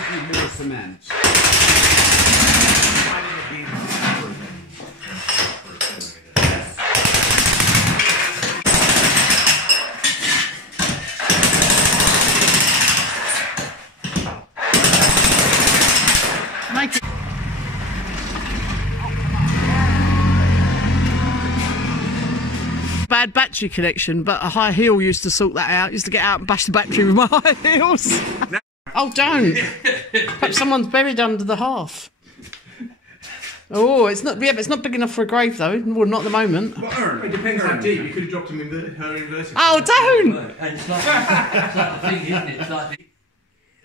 Basically more cement. Make it. Bad battery connection, but a high heel used to sort that out. Used to get out and bash the battery with my high heels. Oh, don't. Perhaps someone's buried under the hearth. Oh, it's not. Yeah, but it's not big enough for a grave, though. Well, not at the moment. Well, it depends how deep. You could have dropped him in her inverted. Oh, don't. And it's like the thing, isn't it? It's like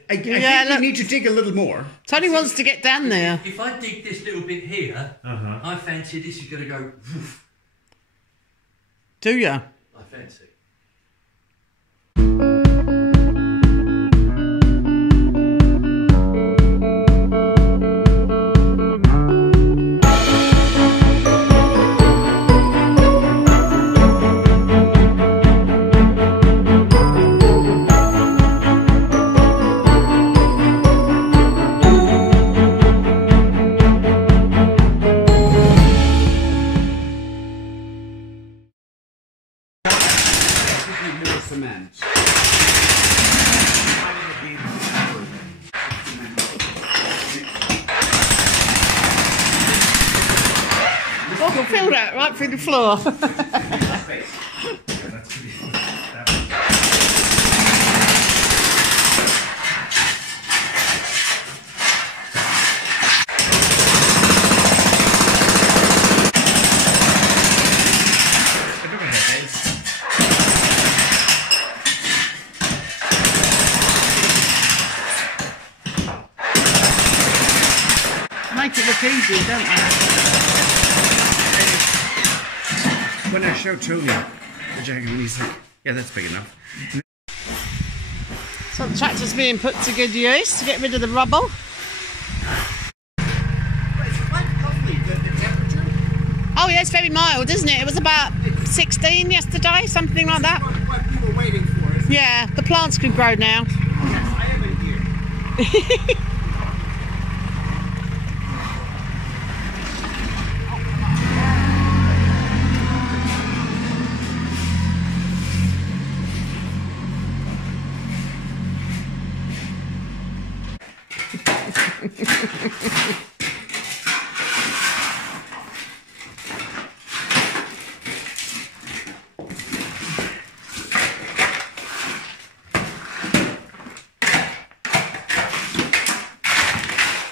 I think you need to dig a little more. Tony wants to get down there. if I dig this little bit here, I fancy this is going to go woof. Do ya? I fancy. Cement. I can feel that right through the floor. Make it look easy, don't they? When I showed Tony the jacket, he's like, yeah, that's big enough. So the tractor's being put to good use to get rid of the rubble. It's quite lovely, the temperature. Oh yeah, it's very mild, isn't it? It was about 16 yesterday, something like that. What we were waiting for. Isn't it? Yeah, the plants can grow now. Yes, I am in here.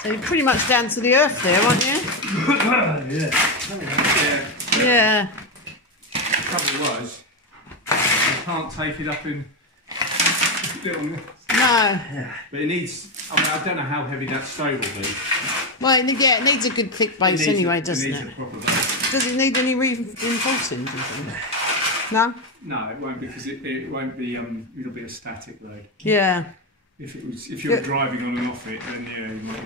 So you're pretty much down to the earth there, aren't you? Yeah. Yeah. The trouble was, I can't take it up in little. No. But it needs. I mean, I don't know how heavy that stove will be. Well, yeah, it needs a good thick base anyway, doesn't it? A proper base. Does it need any reinforcing? No? No, it won't because it won't be. It'll be a static load. Yeah. If you're driving on and off it, then yeah, you might.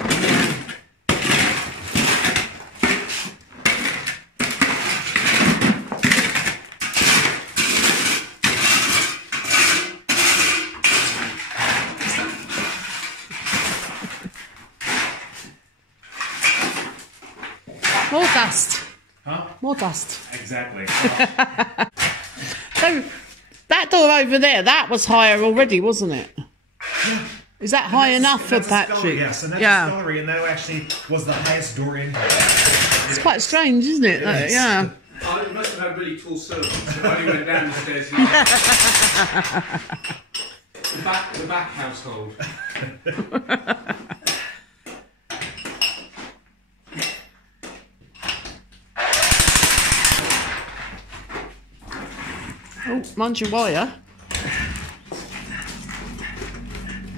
More dust. Huh? More dust. Exactly. So, that door over there, that was higher already, wasn't it? Is that high enough for Patrick? Yes, and that's a scullery, and that actually was the highest door in here. It's quite strange, isn't it? Yes. Yeah. Oh, it must have had really tall servants. So I only went down the stairs. The back household. Oh, mind your wire.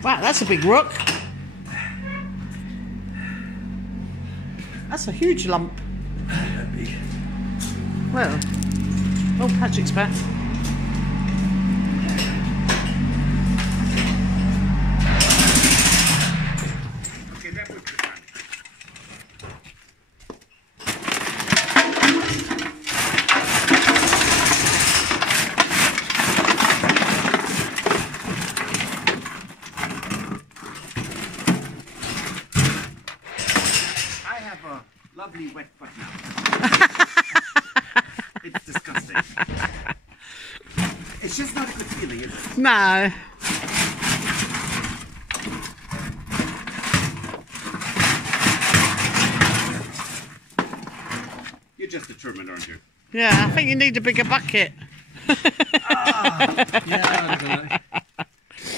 Wow, that's a big rock. That's a huge lump. Well, oh, Patrick's back. Okay, that would be fine. lovely wet butt now. It's disgusting. It's just not a good feeling, is it? No. You're just determined, aren't you? Yeah, I think you need a bigger bucket. Yeah, I don't know.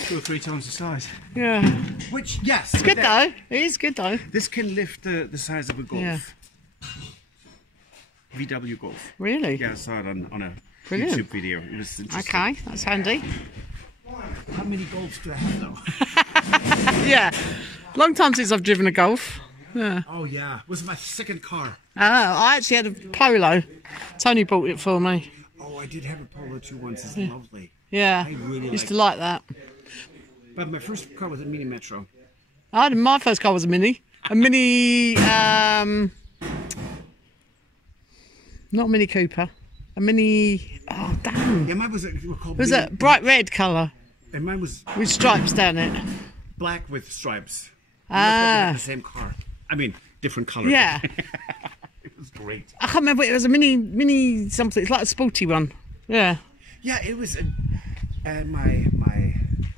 2 or 3 times the size. Yeah. Which, yes. It's good though. It is good though. This can lift the size of a Golf. Yeah. VW Golf. Really? Yeah, I saw it on a Brilliant. YouTube video. It was interesting. Okay, that's handy. How many Golfs do I have though? Yeah. Long time since I've driven a Golf. Yeah. Oh yeah, it was my second car. I actually had a Polo. Tony bought it for me. Oh, I did have a Polo too once. It's lovely. Yeah. I really Used to like that. But my first car was a Mini Metro. My first car was a Mini. A Mini, not a Mini Cooper. A Mini, oh damn. Yeah, mine was It was a bright red colour and mine was with stripes down it. black with stripes. Ah. The same car. I mean, different colour. Yeah. It was great. I can't remember, it was a mini something. It's like a sporty one. Yeah. Yeah, it was. My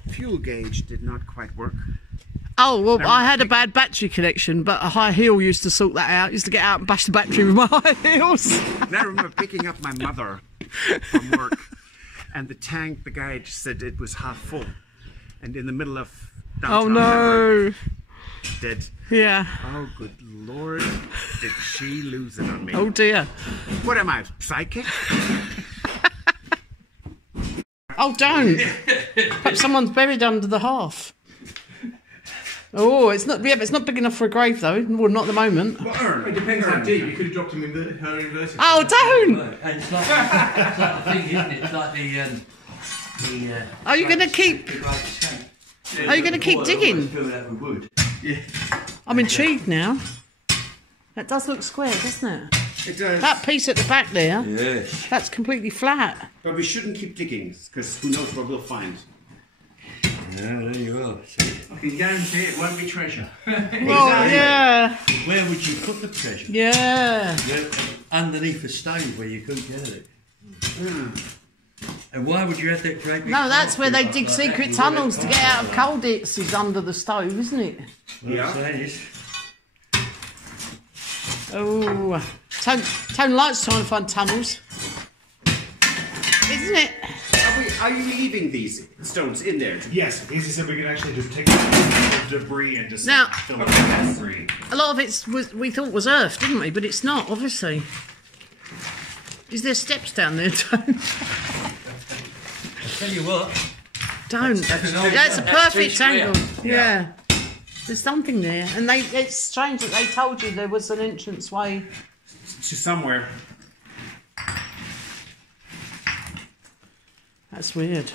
fuel gauge did not quite work. Oh, well, I had a bad battery connection, but a high heel used to sort that out. Used to get out and bash the battery with my high heels. And I remember picking up my mother from work, and the guy just said it was half full. And in the middle of downtown Oh, no. Denver, dead. Yeah. Oh, good Lord, did she lose it on me. Oh, dear. What am I, psychic? Oh, don't. Perhaps someone's buried under the hearth. Oh, it's not. Yeah, but it's not big enough for a grave, though. Well, not at the moment. It depends how deep. You could have dropped him in her inverted. Oh, don't. And it's like the thing, isn't it? It's like the Are you going to keep? Are you going to keep digging? Fill that with wood. I'm intrigued now. That does look square, doesn't it? It does. That piece at the back there. Yes. That's completely flat. But we shouldn't keep digging, because who knows what we'll find. Yeah, there you are. See? I can guarantee it won't be treasure. Well, yeah. Where would you put the treasure? Yeah. Underneath the stove where you couldn't get it. And why would you have that great big No, that's where they carpet dig like secret that? tunnels to get out of coal dits is under the stove, isn't it? Yeah. Oh. Tone likes trying to find tunnels. Isn't it? Are you leaving these stones in there? Yes, easy so we can actually just take the debris and just Now- fill it with debris. A lot of it we thought was earth, didn't we? But it's not, obviously. Is there steps down there, Tone? Tell you what. Don't. That's a perfect angle. Yeah. There's something there. And it's strange that they told you there was an entrance way. To somewhere. That's weird.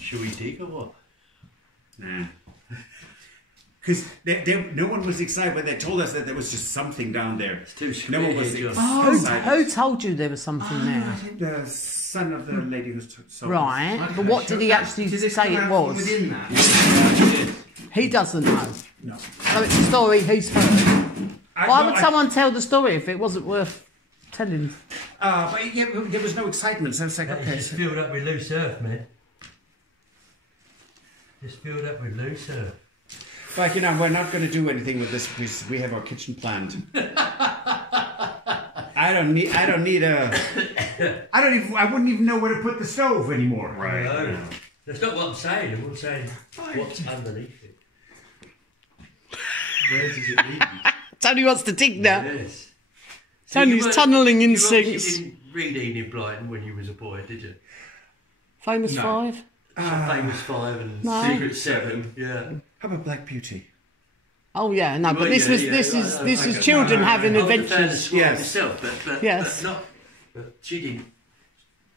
Should we dig or what? Nah. Because no one was excited when they told us that there was just something down there. It's too No one was square, John. excited. Who told you there was something there? I think the son of the lady who's sold us. Right. But what did he actually say it was? Within that. He doesn't know. No. So it's a story he's heard. Why would someone tell the story if it wasn't worth telling? But yeah, there was no excitement, so it's like, okay. It's filled up with loose earth, man. It's filled up with loose earth. But you know, we're not going to do anything with this because we have our kitchen planned. I wouldn't even know where to put the stove anymore. Right. No, that's not what I'm saying. I'm saying what's underneath it. Where does it lead you? Tony wants to dig now. Yes. Tony's tunnelling instincts. You didn't read Enid Blyton when you was a boy, did you? Famous Five. Famous Five and No. Secret Seven. Yeah. How about Black Beauty? Oh yeah, no, but Well, this yeah, was yeah, this I is know, this I is know. children having I was a fan of adventures. Squire Yes. myself, but Yes. but she didn't.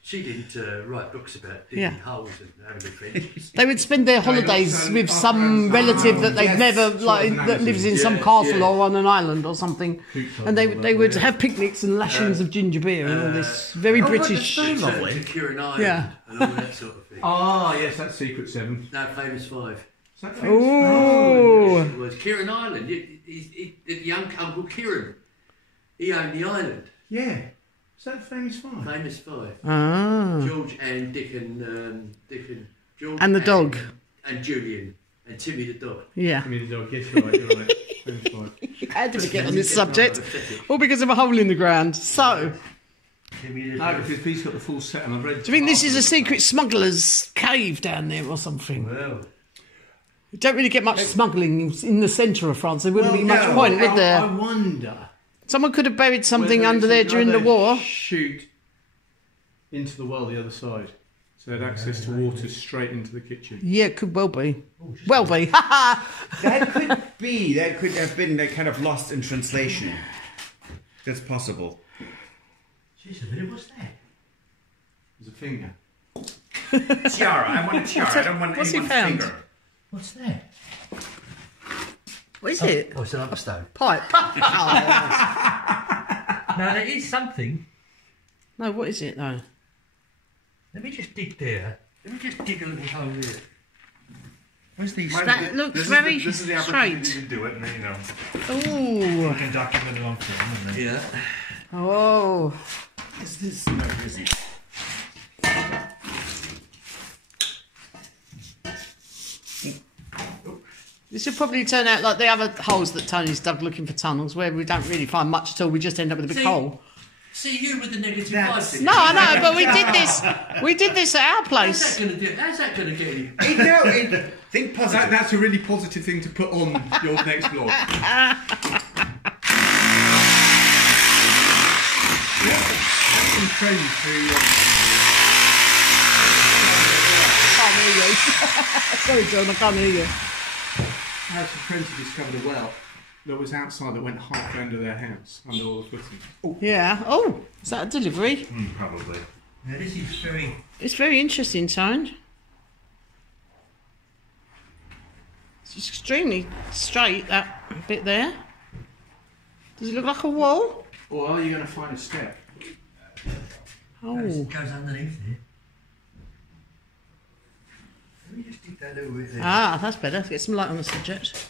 She didn't write books about digging Yeah. holes and having adventures. They would spend their holidays with some relative that they'd yes, never like sort of that lives in some Yes, castle yes. or on an island or something, and they would have picnics and lashings of ginger beer and all this very British. To cure an island Yeah. and all that sort of thing. Ah, yes, that's Secret 7. No, Famous Five. Is that Oh. It was Kieran Island. The young couple called Kieran. He owned the island. Yeah. Is that famous five? Famous five. Ah. George and Dick and George And the dog. And Julian and Timmy the dog. Yeah. Timmy the dog. Yes, you're right. You're right. Famous five. How did we get on this subject? All because of a hole in the ground. So, Timmy the No, dog. because he's got the full set, and I've read. do you think this is a secret smuggler's cave down there or something? Well, You don't really get much smuggling in the centre of France. There wouldn't be much point, would I there? wonder. Someone could have buried something whether under it's there during the another war. Shoot into the well the other side, so they had access to water straight into the kitchen. Yeah, it could well be. Well be. That could be. That could have been that kind of lost in translation. That's possible. jeez, a minute, what's that? There's a finger. Tiara. I want a tiara. I don't want What's he anyone's found? finger. What's that? What is it? Oh, it's an upstone. Pipe. Oh. Now there is something. No, what is it though? Let me just dig there. Let me just dig a little hole here. Where's these? That looks very This is the opportunity straight. to do it, and then, you know, Ooh. you can document it on film. And then... Yeah. Oh. Is this? No, it isn't. This will probably turn out like the other holes that Tony's dug looking for tunnels, where we don't really find much at all. We just end up with a big See? hole. See you with the negative That's- vibes. No, I know, but we did this. We did this at our How's that place. going to do? How's that going to get you? Think positive. That's a really positive thing to put on your next vlog. Some friends who. Can't hear you. Sorry, John, I can't hear you. I had some friends who discovered a well that was outside that went halfway under their house, under all the footing. Yeah. Oh, is that a delivery? Probably. Now this is very. It's very interesting, Tone. It's extremely straight, that bit there. Does it look like a wall? Or are you going to find a step? Oh. Goes underneath there. Let me just dig that little bit there. Ah, that's better. Get some light on the subject.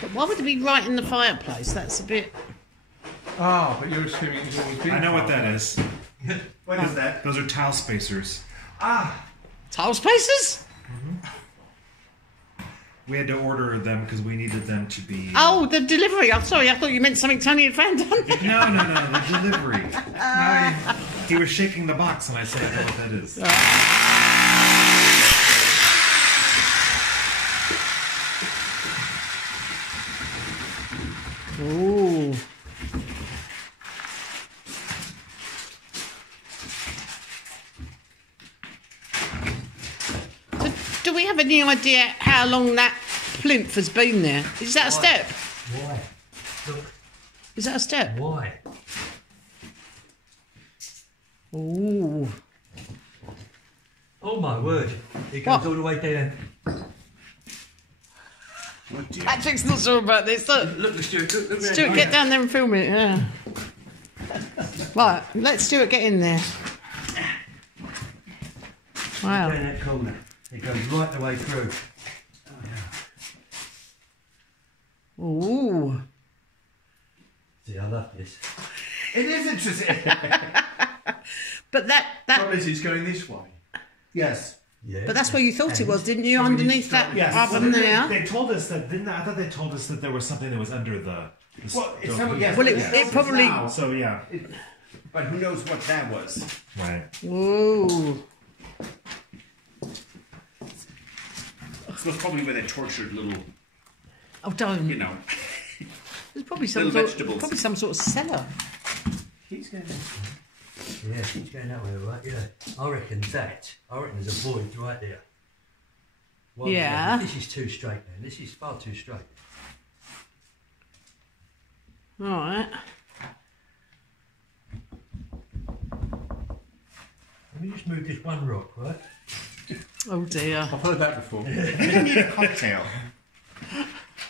But why would it be right in the fireplace? That's a bit... Ah, but you're assuming it's always been. I know what that is. What is that? Those are tile spacers. Tile spaces? We had to order them because we needed them to be. Oh, the delivery. I'm sorry, I thought you meant something Tony had found on it. No, the delivery. He was shaking the box, and I said, I know what that is. Ooh. So, do we have any idea how long that plinth has been there? Is that a step? Why? Look, Is that a step? why? Ooh. Oh my word! It goes What? all the way down. Patrick's not sure about this. Look, Look, Stuart. Look round. Stuart, get down there and film it. Yeah. Right, let Stuart get in there. Wow. Down that corner. It goes right the way through. Ooh. See, I love this. It is interesting. But that Problem is, it's going this way. Yes. Yeah. but that's where you thought it was, didn't you? Underneath that Yes. oven there. They told us that, didn't they? I thought they told us that there was something that was under the. Well, it's stove. not, yes, Well, it yes, probably- now, So yeah. but who knows what that was? Right. Ooh. So it's probably where they tortured little, Oh, don't. you know. There's probably some Little sort, vegetables. probably some sort of cellar. He's going this way. Yeah, she's going that way, right? Yeah. I reckon there's a void right there. Well, Yeah. This is too straight, man. This is far too straight. All right. just move this one rock, right? Oh dear. I've heard that before. You don't need a cocktail.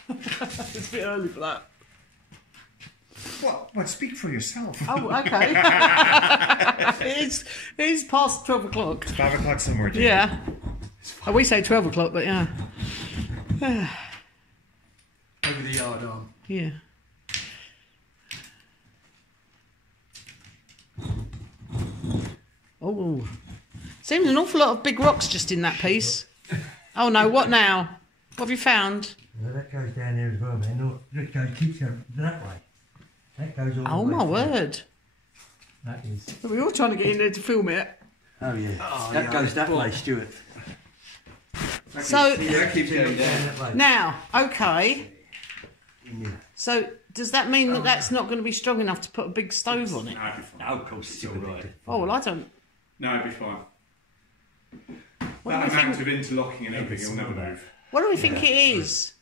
It's a bit early for that. What? Speak for yourself. Oh, okay. it's past 12 o'clock. 5 o'clock somewhere, Jim. Yeah. Oh, we say 12 o'clock, but yeah. Over the yard arm. Yeah. Oh. Seems an awful lot of big rocks just in that piece. Oh no, what now? What have you found? Well, that goes down there as well, man. No, that goes, keeps going that way. That goes all Oh the way my through. word. That is. We're all trying to get in there to film it. Oh yeah. Oh, that yeah. goes that way, Stuart. So, That keeps going down. That way. now, okay. Yeah. So, does that mean that that's not going to be strong enough to put a big stove on it? No, it'll be fine. No, of course it's all right. Oh, well, I don't... No, it'll be fine. What do That we think, amount of interlocking and everything, it'll never move. what do we think it is?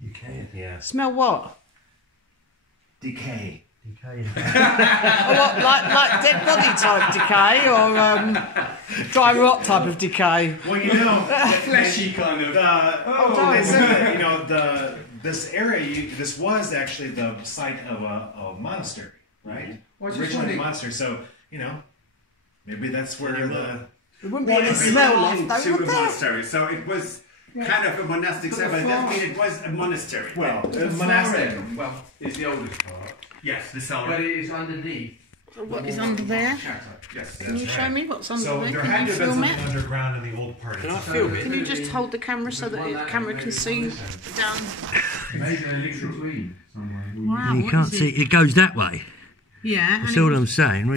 You can. Yeah. Smell what? Decay. Decay. Oh, what, like dead body type decay or dry rot type of decay? Well, you know, Fleshy kind of. they said that, you know, this area, this was actually the site of a monastery, right? Well, I was just Originally a wondering- monastery, so, you know, maybe that's where the... There wouldn't be any smell left, though, to would a there? monastery, so it was kind of a monastic But setting. the But that floor- mean it was a monastery. Well, The monastic. far end, well, is the oldest part. yes, the But cellar. it is underneath. What is under there? Chateau. Yes. Can you show me what's under So there? there Can had you to have been film something it? underground in the old part. It's Can you just hold the camera so that the camera can see down? Maybe a link between somewhere. Wow, You what can't is see. It goes that way. Yeah. That's all I'm saying.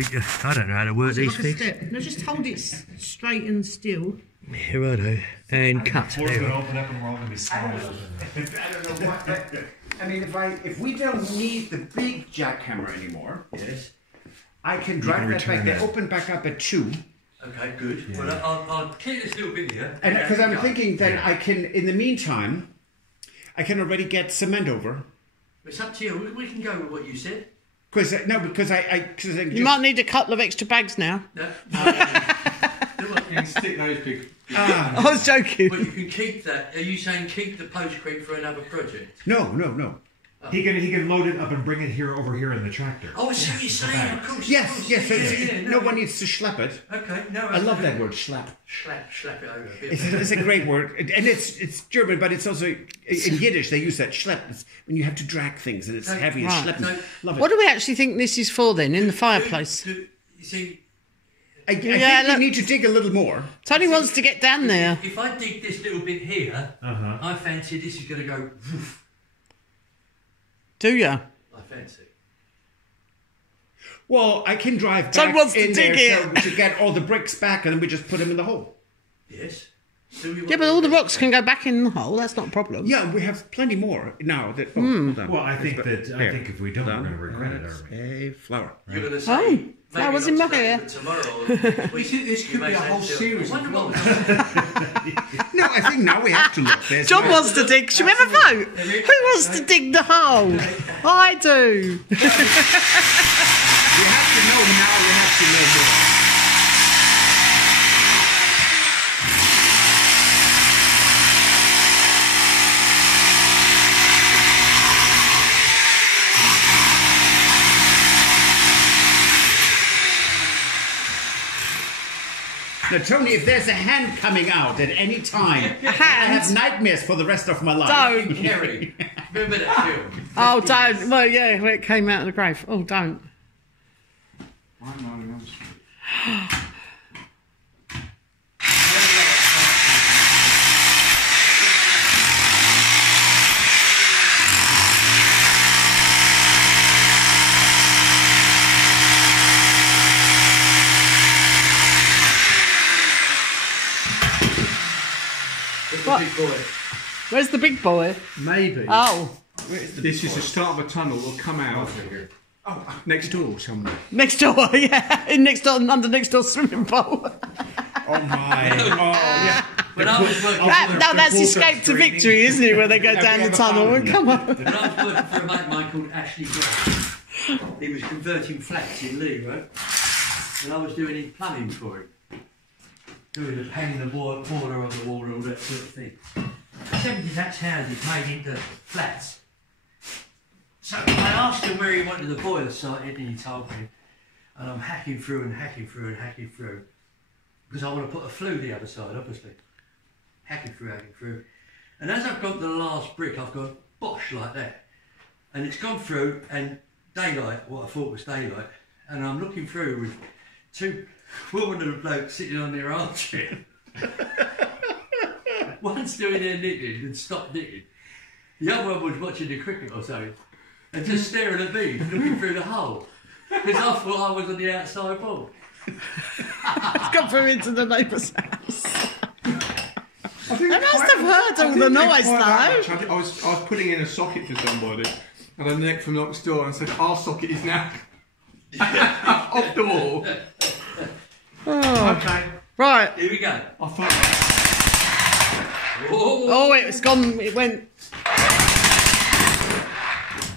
I don't know how to work these like a things. step. No, just hold it straight and still. Here I do. And cut. Floor's There. going to open up and we're all going to be smiling. I don't know what. I mean, if we don't need the big jackhammer anymore, Yes. I can drive that back. return They that. open back up at 2. Okay, good. Well, I'll keep this little bit here. And because I'm thinking then I can, in the meantime, I can already get cement over. It's up to you. We can go with what you said. Because You might need a couple of extra bags now. No. You can stick those big. I was joking. But you can keep that. Are you saying keep the post creek for another project? No. He can load it up and bring it here over here in the tractor. Oh, I see what you're saying. Of course. Yes. of course. Yeah, No one needs to schlep it. Okay. No. I love that word, schlep. Slap it over. A bit. It's a great word, and it's German, but it's also in Yiddish they use that schlep. It's when you have to drag things and it's heavy. It's Right. schleppen. Love it. What do we actually think this is for then, in the fireplace? You see, I think look. you need to dig a little more. Tony wants to get down there. if I dig this little bit here, Uh-huh. I fancy this is going to go. Woof. Do you? I fancy. Well, I can drive Son back wants to in dig there it. to get all the bricks back, and then we just put them in the hole. Yes. Do we want Yeah, but to all the do rocks can go back in the hole. That's not a problem. Yeah, we have plenty more now. That hold on. Well, I think There. if we don't, we're Hold going on. to regret it, aren't we? A flower. You're going to say. Oh, maybe flowers not in my today, hair. but tomorrow. This could be a whole series. I wonder what. No, I think now we have to look. There's John no- wants to dig. Should we have a vote? Who wants to dig the hole? I do. You have to know now. You have to know more. Now, Tony, if there's a hand coming out at any time, I have hand? nightmares for the rest of my life. Don't. Kerry. Remember that film? Oh, don't. Well, yeah, where it came out of the grave. Oh, don't. I'm not on Street. It's What? the big boy. Where's the big boy? Maybe. Oh, This is the start of a tunnel. Will come out next door somewhere. next door. Yeah, in next door, under next door swimming pool. Oh my! Oh yeah. When I was working, That's Escape to Victory, isn't it? Where they go down the tunnel and come on. when I was working for a mate of mine called Ashley Grant, he was converting flats in Lee, right? And I was doing his plumbing for him. doing the hanging the boiler on the wall and all that sort of thing. 70-thatched houses made into flats. So I asked him where he wanted the boiler sited, and he told me. And I'm hacking through and hacking through and hacking through. Because I want to put a flue the other side, obviously. Hacking through. And as I've got to the last brick, I've gone bosh like that. And it's gone through, and daylight, what I thought was daylight. And I'm looking through with two women and a bloke sitting on their armchair. One's doing their knitting and stopped knitting. The other one was watching the cricket or something. And just staring at me, looking through the hole. Because I thought I was on the outside wall. It's gone through into the neighbour's house. They must have heard all the noise though. I was putting in a socket for somebody, and I nicked from next door and said, "Our socket is now off the wall." Oh. Okay. Right. Here we go. I thought. Oh, it's gone. It went.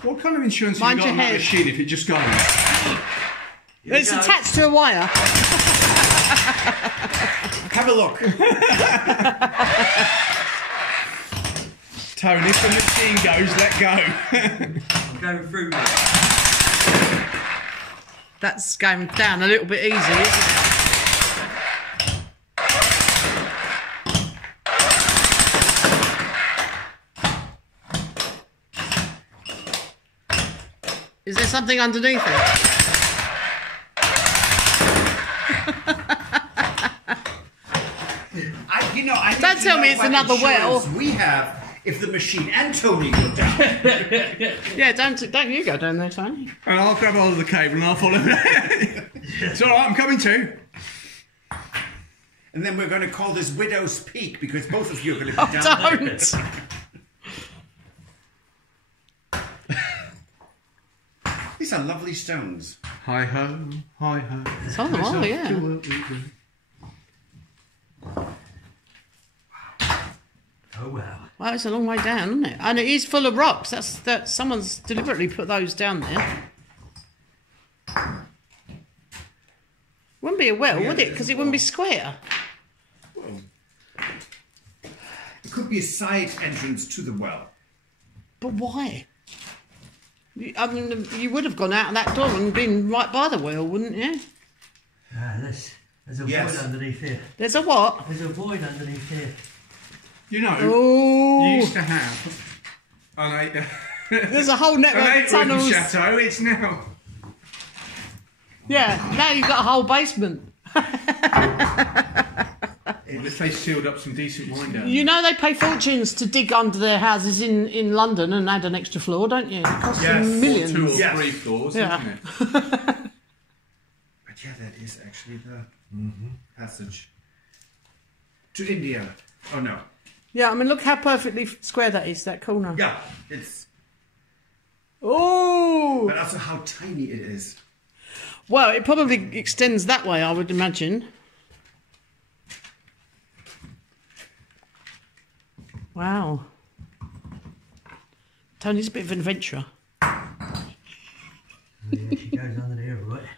What kind of insurance Mind have you got your on that head. machine if it just goes? It's attached to a wire. Have a look. Tony, if the machine goes, let go. I'm going through now. That's going down a little bit easy, isn't it? Is there something underneath it? I Don't tell me it's another well. We have if the machine and Tony go down. Yeah, don't you go down there, Tony. And I'll grab hold of the cable and I'll follow it. It's all right, I'm coming too. And then we're going to call this Widow's Peak because both of you are going to be down there. Don't. These are lovely stones. Hi ho, hi ho. Some of them are, yeah. Oh wow. Well, it's a long way down, isn't it? And it is full of rocks. That someone's deliberately put those down there. Wouldn't be a well, would it? Because it wouldn't be square. It could be a side entrance to the well. But why? I mean, you would have gone out of that door and been right by the well, wouldn't you? There's a Yes. void underneath here. There's a what? There's a void underneath here. You know, Oh, you used to have an there's a whole network of 8-room tunnels. chateau. It's now. Yeah, now you've got a whole basement. Unless they sealed up some decent wine down. You know they pay fortunes to dig under their houses in London and add an extra floor, don't you? It costs them millions. 2 or Yes. 3 floors, Yeah. isn't it? But yeah, that is actually the passage to India. Oh no. Yeah, I mean, look how perfectly square that is, that corner. Yeah, it's. Oh! But also how tiny it is. Well, it probably extends that way, I would imagine. Wow. Tony's a bit of an adventurer. Yeah, she goes under there, right?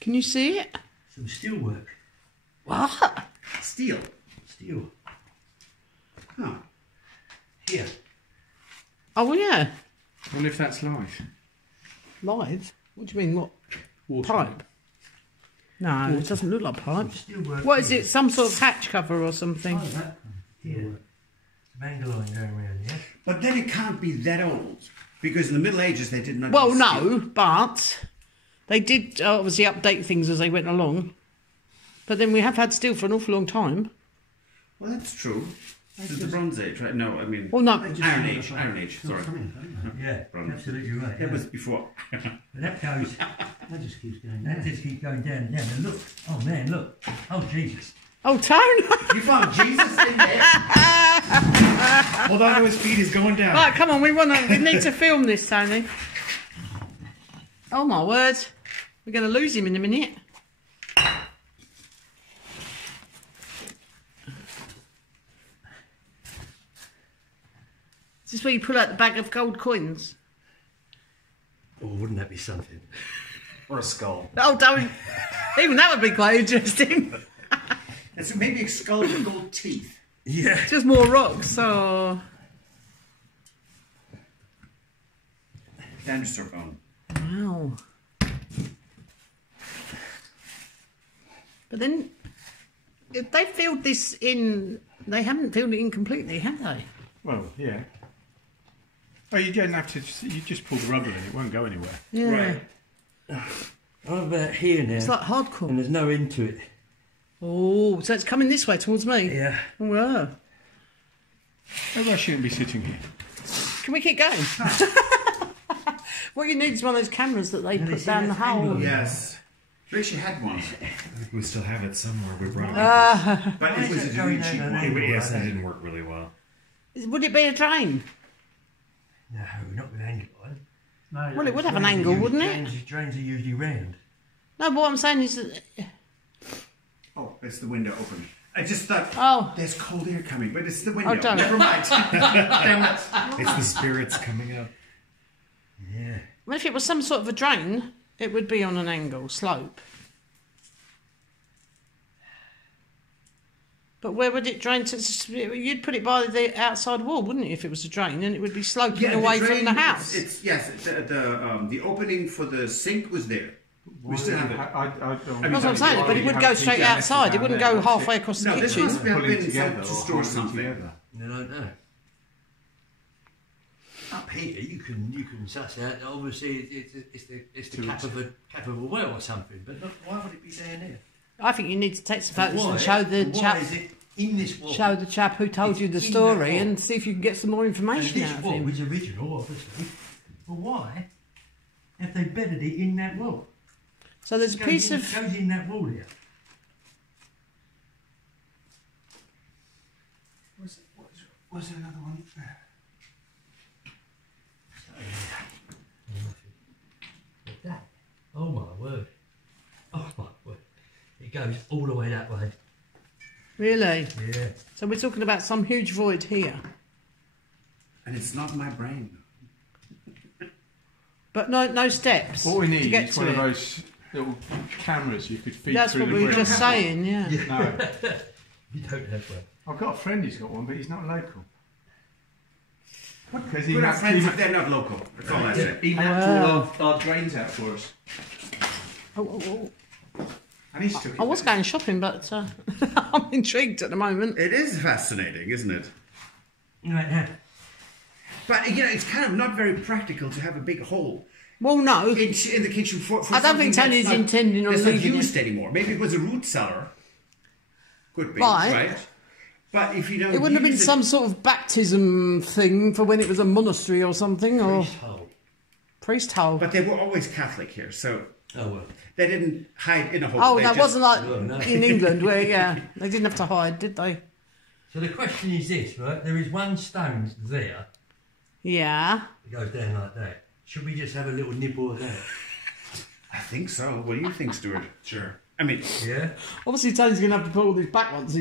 Can you see it? Some steel work. What? Steel. Steel. Huh. Here. Oh, yeah. I wonder if that's live. Live? What do you mean, what? Water. Pipe? No, it doesn't look like pipe. Steel work. What is it? Some sort of hatch cover or something? Oh, that one. Here. Some line going around here. But then it can't be that old because in the Middle Ages they did not. Well, use steel. no, but they did obviously update things as they went along. But then we have had steel for an awful long time. Well, that's true. It's the Bronze Age, right? No, I mean. Well, no. Iron Age. Iron Age. Sorry. Yeah, Bronze. absolutely right. That was before. But that goes. That just keeps going down. That just keeps going down and down. And look. Oh man, look. Oh Jesus. Oh, Tone! You found Jesus in there. Hold on to his feet, he's going down. Right, come on, we need to film this, Tony. Oh my word. We're going to lose him in a minute. Is this where you pull out the bag of gold coins? Oh, wouldn't that be something? Or a skull. Oh, don't. Even that would be quite interesting. And so maybe a skull with gold teeth. Yeah. Just more rocks, so... Dinosaur bone. Wow. But then, if they filled this in, they haven't filled it in completely, have they? Well, yeah. Oh, you don't have to. You just pull the rubber in; it won't go anywhere. Yeah. Right. I'm about here now. It's like hardcore. And there's no end to it. Oh, so it's coming this way towards me? Yeah. Oh, wow. Maybe I shouldn't be sitting here. Can we keep going? What you need is one of those cameras that they put down the hole. Yes. We actually had one. I think we still have it somewhere. We brought it. But it was a really cheap one. Yes, it didn't work really well. Would it be a drain? No, not with angle on. No, Well, it would have an angle, wouldn't it? Drains are usually round. No, but what I'm saying is that... Oh, it's the window open. I just thought, Oh. there's cold air coming, but it's the window. Oh, don't. Never mind. Damn it. It's the spirits coming up. Yeah. Well, if it was some sort of a drain, it would be on an angle, slope. But where would it drain to? You'd put it by the outside wall, wouldn't you, if it was a drain, and it would be sloping away from the house. Yes, the opening for the sink was there. We still have it. That's what I'm saying, but it would go straight outside. It wouldn't go halfway across the No, this kitchen. must have Pulling been together to or store holding something. together. No, no. Up here, you can suss out. Obviously, it's the cap of a well or something. But not, why would it be down there? I think you need to take some photos Why? and show the Why chap, is it in this wall? show the chap who told It's you the in that story, wall. and see if you can get some more And information this out of wall him. is original, obviously. But why have they bedded it in that wall? So there's a piece of goes in that wall here. Was there another one? That. Oh my word. Oh my word. It goes all the way that way. really. Yeah. So we're talking about some huge void here, And it's not my brain. but no steps. What we to need get is to one of it. those little cameras you could feed That's through what the we were window. just saying, yeah. No, You don't have one. I've got a friend who's got one, but he's not local. Because We're not friends if they're not local. That's all I say. he mapped all our drains out for us. Oh. And he's took it. I was going shopping, but I'm intrigued at the moment. It is fascinating, isn't it? Right now. But, you know, it's kind of not very practical to have a big hole Well, no. in the kitchen for I don't think something Tony's that's not- intending on that's not leaving it. used anymore. Maybe it was a root cellar. Could be, Right. right? But if you don't It wouldn't have been use some sort of baptism thing for when it was a monastery or something, or Priest hole. priest hole. But they were always Catholic here, so Oh well. they didn't hide in a hole. Oh, They that just- wasn't like Oh, no. in England where, yeah, they didn't have to hide, did they? So the question is this, right? There is one stone there. Yeah. It goes down like that. Should we just have a little nibble of that? I think so. What do you think, Stuart? Sure. I mean, Yeah. Obviously, Tony's going to have to put all these back ones.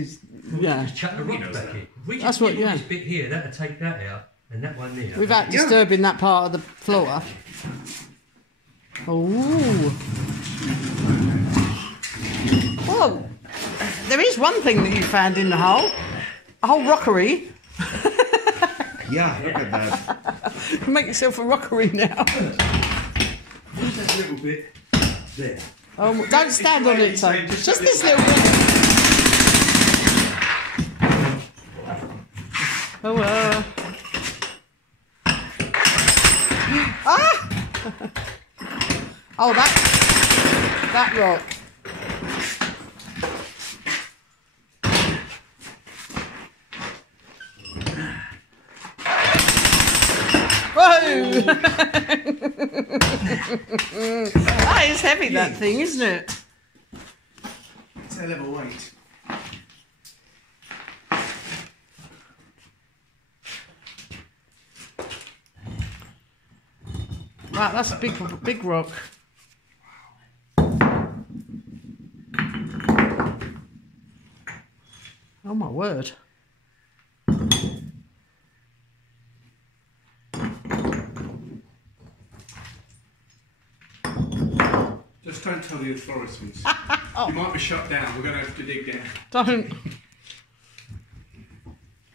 Yeah. Just chuck the He rock knows back that. in. If we That's just what- nibble yeah. this bit here, that'll take that out, and that one there. Without Yeah. disturbing that part of the floor. Oh. Whoa. There is one thing that you found in the hole. A whole rockery. yeah, look at that. You can make yourself a rockery now. Just that little bit there. Oh, don't stand on it, Tony. Just this little bit. Oh, ah! Oh, that rock. Whoa! That is heavy, that thing, isn't it? It's a level weight. Right, that's a big rock. Oh my word. Just don't tell the authorities. Oh. You might be shut down. We're going to have to dig down. Don't.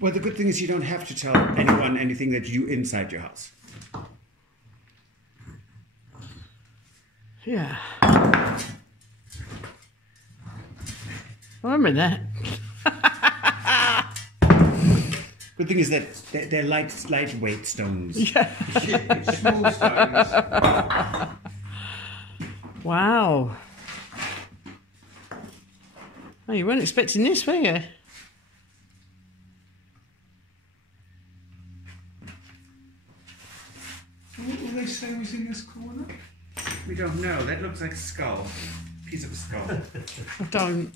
Well, the good thing is you don't have to tell anyone anything that you do inside your house. Yeah. I remember that. Good thing is that they're lightweight stones. Yeah. Small stones. Wow. Oh, you weren't expecting this, were you? What will they say was in this corner? We don't know. That looks like a skull. Piece of a skull. I don't.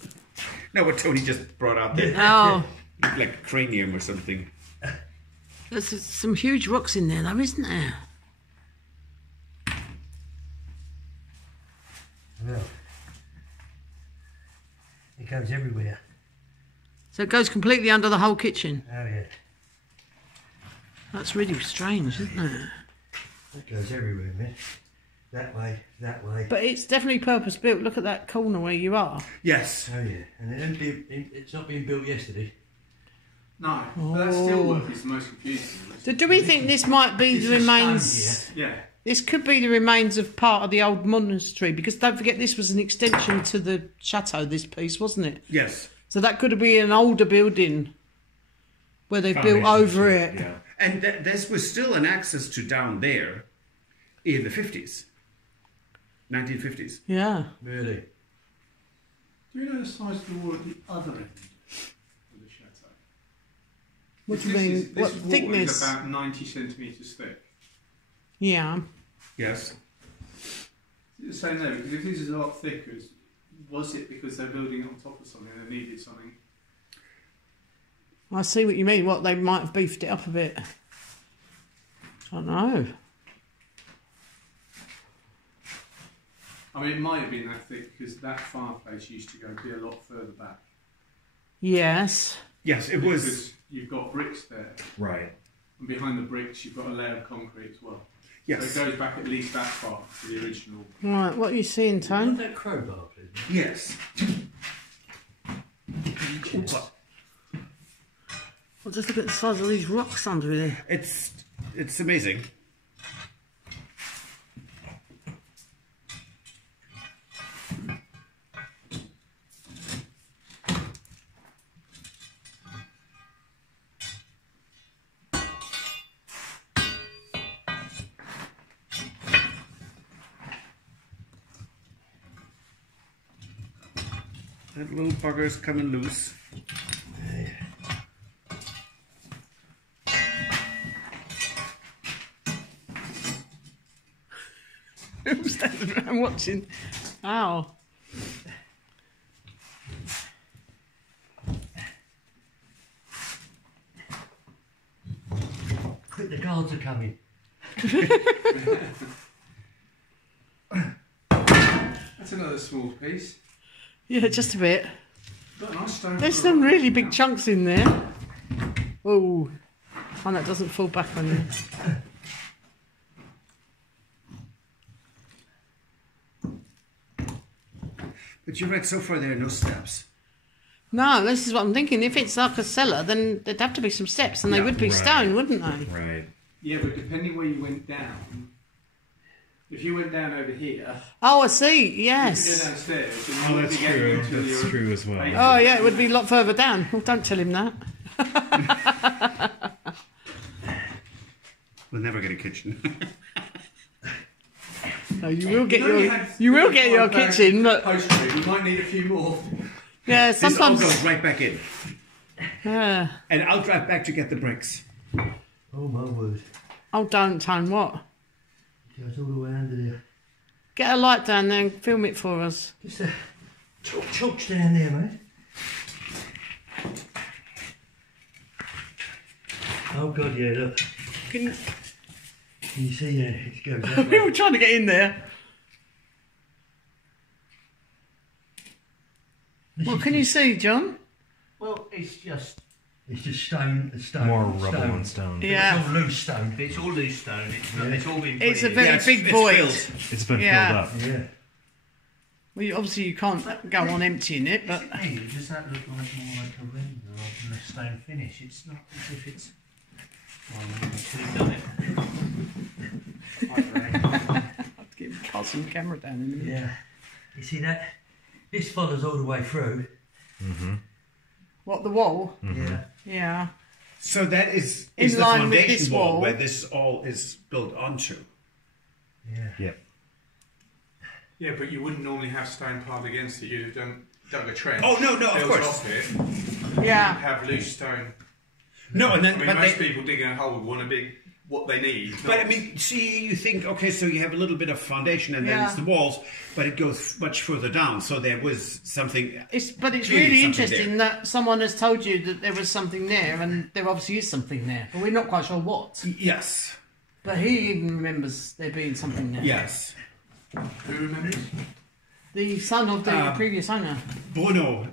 No, what Tony just brought out there. Oh. Looked like a cranium or something. There's some huge rocks in there, though, isn't there? Well, it goes everywhere. So it goes completely under the whole kitchen. Oh yeah, That's really strange, isn't it? it goes everywhere, man. That way, that way. But it's definitely purpose built. Look at that corner where you are. Yes. Oh yeah, and it's not been built yesterday. No, but that still work is the most confusing. So do we think this might be This the is remains? stone Yeah. This could be the remains of part of the old monastery, because don't forget this was an extension to the chateau, this piece, wasn't it? Yes. So that could be an older building where they built over it. Yeah. And this was still an access to down there in the 50s. 1950s. Yeah. Really? Do you know the size of the wall at the other end of the chateau? What do you mean? This What wall thickness? is about 90 centimetres thick. Yeah. Yes. Is it the same there? Because if this is a lot thicker, was it because they're building it on top of something and they needed something? I see what you mean. What, they might have beefed it up a bit. I don't know. I mean, it might have been that thick because that fireplace used to be a lot further back. Yes. Yes, it was. Because you've got bricks there, Right. and behind the bricks you've got a layer of concrete as well. Yes. So it goes back at least that far to the original. Right, what are you seeing, Have Tone? that crowbar, please. Yes. Well, just look at the size of these rocks under there. It's amazing. That little bugger's coming loose. I'm standing around watching. Ow. Quick, the guards are coming. That's another small piece. Yeah, just a bit. Got a nice stone. There's for a some rock. really big chunks in there. Oh, and that doesn't fall back on you. But you're right, so far there are no steps. No, this is what I'm thinking. If it's like a cellar, then there'd have to be some steps, and they Yeah, would be right. stone, wouldn't they? Right. Yeah, but depending where you went down, if you went down over here, Oh, I see. you could go Yes. downstairs. And Oh, you that's wouldn't be getting true. until That's you're true as well. 80. Oh, yeah, it would be a lot further down. Well, don't tell him that. We'll never get a kitchen. No, you will get You know, your had you will get your 35 kitchen, but Postcode, you might need a few more. yeah, This all sometimes. goes right back in. Yeah. And I'll drive back to get the bricks. Oh my word. Oh, don't, Tone. What? It goes all the way under there. Get a light down there and film it for us. Just a chalk down there, mate. Oh god, yeah, look. Can you... Can you see it goes that We way. were trying to get in there. What can you see, John? Well, it's just stone. More rubble and stone. Yeah. It's all loose stone. It's all loose stone. It's all been. It's a put in. very Yeah, it's- big it's void. filled. It's been Yeah. filled up. Yeah. Well, obviously you can't go on emptying it, but... Does that look like more like a render rather than a stone finish? It's not as if it's... Well, I could have done it. I'd give Carson the camera down in a minute. Yeah. You see that? This follows all the way through. Mm-hmm. What, the wall? Mm-hmm. Yeah. Yeah. So that is In the line with foundation this wall wall. where this all is built onto. Yeah. Yep. Yeah, but you wouldn't normally have stone piled against it. You'd have dug a trench. Oh, no, of built course. off it. Yeah. You'd have loose stone. No, and then I mean, but most they, people digging a hole would want a big what they need. but I mean, see, you think okay, so you have a little bit of foundation and then Yeah. it's the walls, but it goes much further down. So there was something. But it's Clearly really something interesting that someone has told you that there was something there, and there obviously is something there, but we're not quite sure what. Yes. But he even remembers there being something there. Yes. Who remembers? The son of the previous owner. Bruno,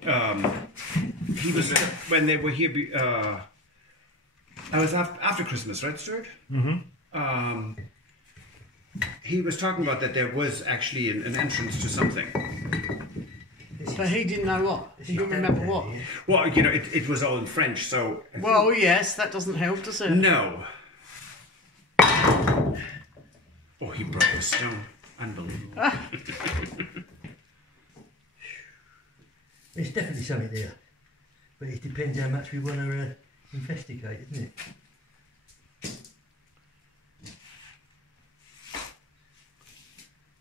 he was when they were here. I was after Christmas, right, Stuart? Mm-hmm. He was talking about that there was actually an entrance to something. But he didn't know what. He didn't remember what. Well, you know, it was all in French, so. Well, yes, that doesn't help, does it? No. Oh, he broke the stone. Unbelievable. There's definitely something there. But it depends how much we want to investigate, isn't it?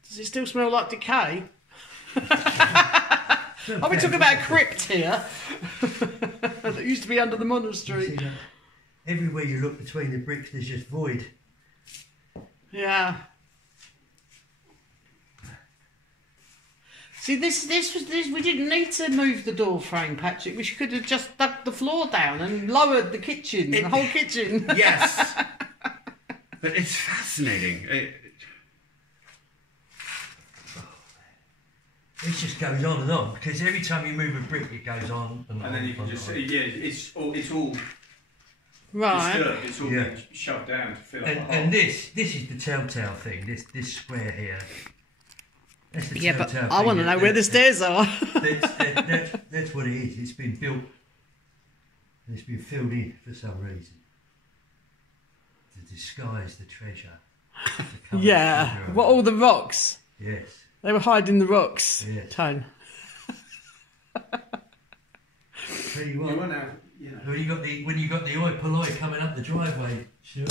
Does it still smell like decay? Are we talking about a crypt here? That used to be under the See monastery. that? Everywhere you look between the bricks, there's just void. Yeah. See, this we didn't need to move the door frame, Patrick. We could have just dug the floor down and lowered the kitchen, the whole kitchen. Yes. But it's fascinating. It just goes on and on because every time you move a brick, it goes on and on. And then you can just see, yeah, it's all Right. disturbed. It's all Yeah. being shoved down to fill up the hole. And this is the telltale thing. This square here. That's the Yeah, but telltale I thing. want to know where the stairs are. That's what it is. It's been built. And it's been filled in for some reason to disguise the treasure. To cover the Yeah. treasure What, up. all the rocks? Yes. They were hiding the rocks. Yes. Tone. Tell you You what. want to, you know. When you got the oi polloi coming up the driveway, sure.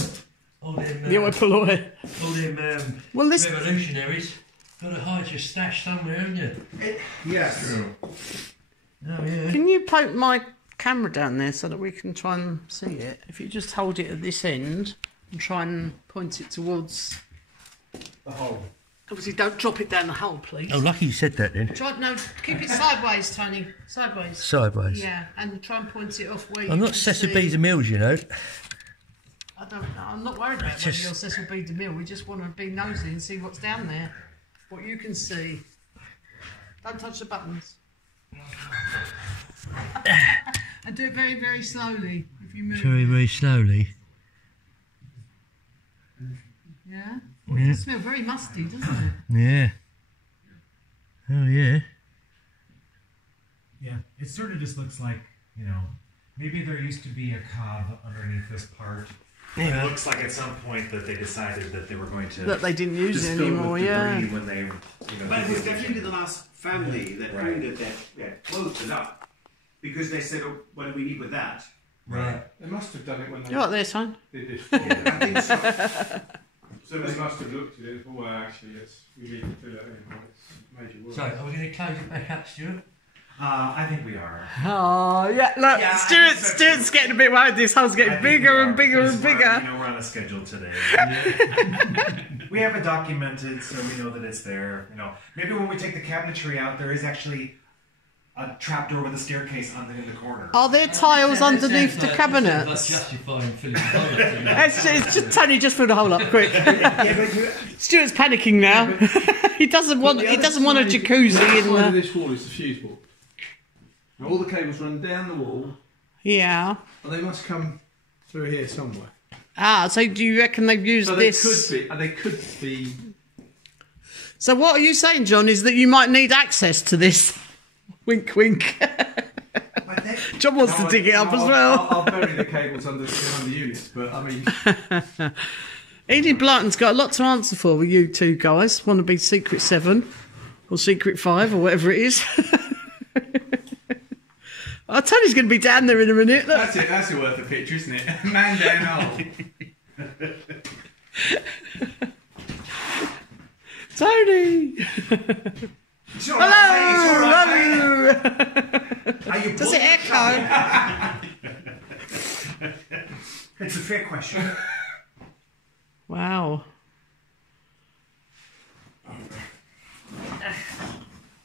All them. The oi polloi. All them Well, this. revolutionaries. Got to hide your stash somewhere, haven't you? Yes. Oh yeah. Can you poke my camera down there so that we can try and see it? If you just hold it at this end and try and point it towards The hole. Obviously, don't drop it down the hole, please. Oh, lucky you said that then. Try, no, keep it sideways, Tony. Sideways. Sideways. Yeah, and try and point it off where I'm you not can Cecil see. B. DeMille's, you know. I don't know. I'm not worried about whether you're Cecil B. DeMille. We just want to be nosy and see what's down there. What you can see. Don't touch the buttons. And do it very, very slowly if you move. Very, very slowly. Yeah? Yeah. It smells very musty, doesn't it? Yeah. Oh yeah. Yeah, it sort of just looks like, you know, maybe there used to be a cob underneath this part. It looks like at some point that they decided that they were going to That they didn't use just it fill anymore, with yeah. debris when they, But it was definitely the last family that Right. owned it that closed it up. Because they said, oh, what do we need with that? Right. They must have done it when they You're right there, son. did this. I think so. So they must have looked at it and thought, well, actually, we need to fill it in. It's major work. So, are we going to close it back up, Stuart? I think we are. Oh, yeah, look, Yeah, I think so Stuart's getting a bit worried. This hole's I getting think we bigger are, and bigger because and we're, bigger. we're on a schedule today. We have it documented, so we know that it's there. Maybe when we take the cabinetry out, there is actually a trapdoor with a staircase in the corner. Are there tiles underneath the cabinets? Justifying filling the hole up. It's just Tony, just fill the hole up quick. Stuart's panicking now. He doesn't want a jacuzzi The in side of the. this wall is the fuse board. Now, all the cables run down the wall, Yeah. and they must come through here somewhere. Ah, so do you reckon they've used So this? they could be So what are you saying, John, is that you might need access to this? Wink, wink. John wants to dig it up as well. I'll bury the cables under the units, but I mean... Edie Blyton's got a lot to answer for with you two guys. Want to be Secret 7 or Secret 5 or whatever it is. I'll tell you he's going to be down there in a minute. Look. That's it. That's worth a picture, isn't it? Man down hole. Tony! Hello! Hello! Does it echo? It's a fair question. Wow.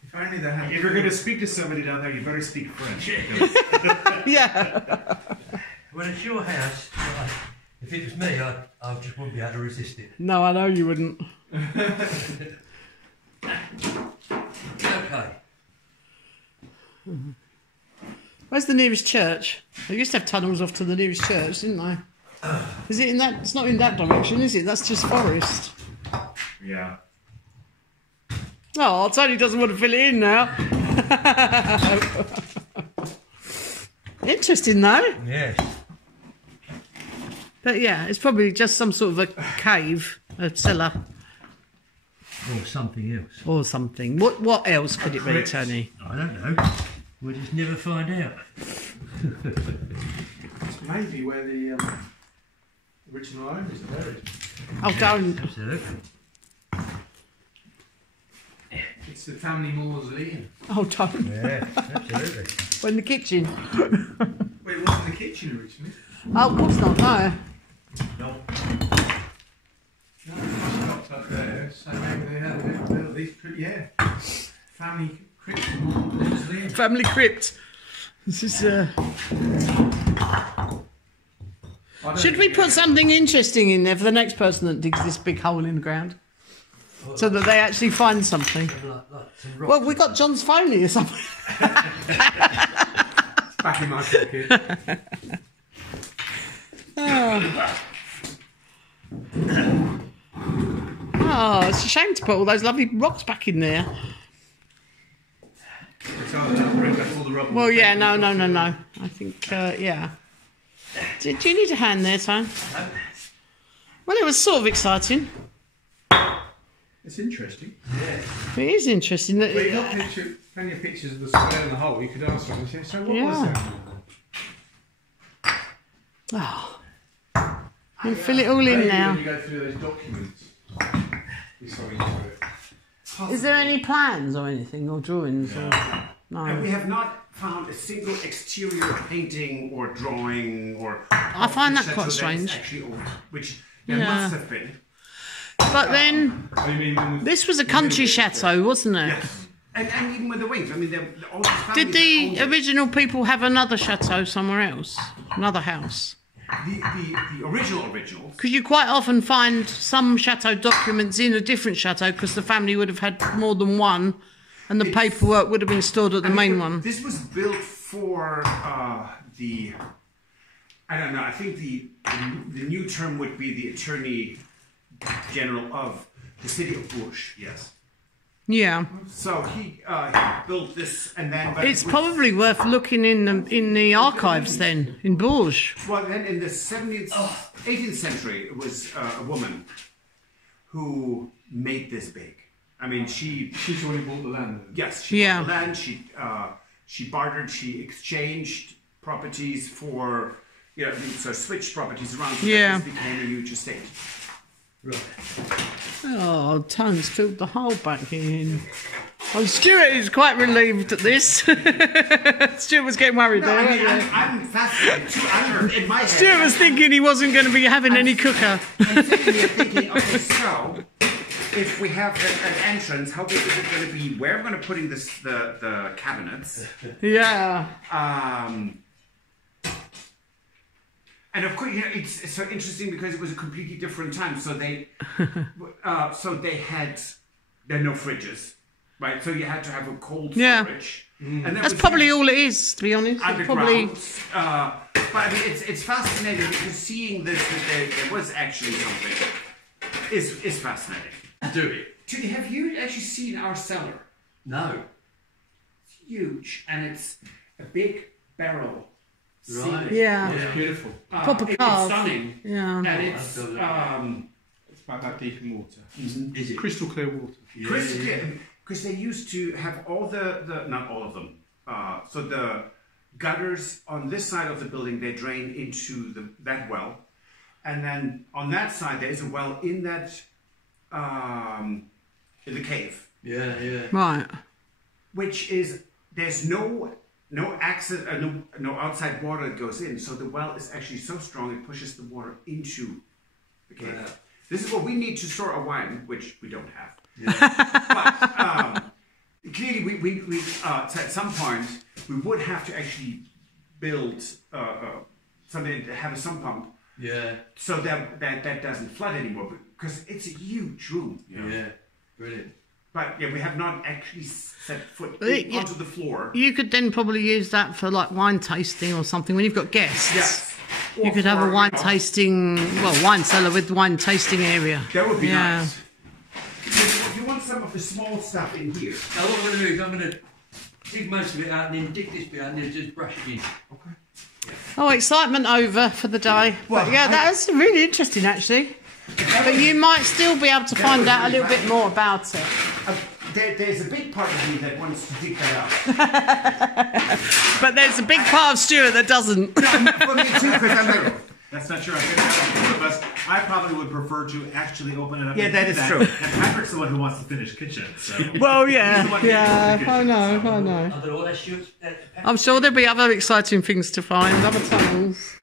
If only they had... If you're going to speak to somebody down there, you better speak French. Yeah. Well, it's your house. If it was me, I just wouldn't be able to resist it. No, I know you wouldn't. Okay. Where's the nearest church? They used to have tunnels off to the nearest church, didn't they? Is it in that? It's not in that direction, is it? That's just forest. Yeah. Oh, Tony doesn't want to fill it in now. Interesting, though. Yes. But yeah, it's probably just some sort of a cave, a cellar. Or something else. Or something. What else could it be, Tony? I don't know. We'll just never find out. It's maybe where the original owners are buried. Oh, don't. Absolutely. It's the family mausoleum. Oh, don't. Yeah, absolutely. We're in the kitchen. Well, it wasn't the kitchen originally. Oh, of course not, no. No. No, it stopped up there, so maybe they had built these, yeah. Family crypt mausoleum. Family crypt. This is, Should we put something interesting in there for the next person that digs this big hole in the ground? So that they actually find something. Well, we got John's phone here somewhere. Back in my pocket. Oh, it's a shame to put all those lovely rocks back in there. So I'll bring back all the rubble. Well, yeah, no. I think, yeah. Do you need a hand there, Tone? Well, it was sort of exciting. It's interesting. Yeah. It is interesting. That, Well, you got plenty of pictures of the square and the hole. You could ask them and say, so what was that? Oh. And fill it all in Maybe now. when you go through those documents, there's something to it. Is there any plans or anything or drawings? Or... No. And we have not found a single exterior painting or drawing or. I find that quite chateau strange. is actually old, which there Yeah. must have been. But then, I mean, this was a country chateau, wasn't it? Yes. And even with the wings, I mean, all these families Did the that owned it. original people have another chateau somewhere else? Another house? The original. Because you quite often find some chateau documents in a different chateau because the family would have had more than one and the paperwork would have been stored at the main one. This was built for the. I don't know. I think the new term would be the Attorney General of the city of Bourges. Yes. Yeah. So he built this, and then. But It's probably worth looking in the archives then, in Bourges. Well, then in the 18th century, it was a woman who made this big. I mean, she's the one who bought the land. Yes, she bought the land. She bartered. She exchanged properties for, so switched properties around. So that this became a huge estate. Right. Oh, Tone's filled the hole back in. Oh, Stuart is quite relieved at this. Stuart was getting worried there. I mean, wasn't he? I'm fascinated. In my head, Stuart was thinking he wasn't going to be having any cooker. I'm sitting here thinking, okay, so if we have an entrance, how big is it going to be? Where am I going to putting the cabinets? Yeah. And of course, it's so interesting because it was a completely different time. So they had no fridges, right? So you had to have a cold storage. And That's probably all it is, to be honest. Underground. But I mean, it's fascinating because seeing this, that there was actually something, is fascinating. Do it. Have you actually seen our cellar? No. It's huge, and it's a big barrel. Right. Yeah. It's beautiful. Proper It's carve. stunning. Yeah. And it's It's about that deep in water. Is it? Crystal clear water. Yeah, crystal yeah. clear, because they used to have all the not all of them. So the gutters on this side of the building, they drain into that well, and then on that side there is a well in that in the cave, Yeah, yeah. Right. which is there's no access, no outside water that goes in. So the well is actually so strong it pushes the water into the cave. Yeah. This is what we need to store our wine, which we don't have. Yeah. But clearly, we at some point we would have to actually build something that have a sump pump, Yeah. so that doesn't flood anymore, because it's a huge room. You know? Yeah. Brilliant. But yeah, we have not actually set foot Yeah. onto the floor. You could then probably use that for like wine tasting or something when you've got guests. Yes. You could have a wine tasting, wine cellar with wine tasting area. That would be Yeah. nice. If you want some of the small stuff in here. Now what I'm going to do is I'm going to dig most of it out and then dig this bit out and then just brush it in. Oh, excitement over for the day. Well, But yeah, that's really interesting actually. But you might still be able to find out a little bit more about it. There's a big part of me that wants to dig that out. But there's a big part of Stuart that doesn't. For me too, because I'm like, That's not true. I think both of us, I probably would prefer to actually open it up. Yeah, and that do is true. And Patrick's the one who wants to finish kitchen. So. Well, He's the one who yeah, finishes the I kitchen, know, so. I know. I don't know what that shoots. I'm sure there'll be other exciting things to find, other tunnels.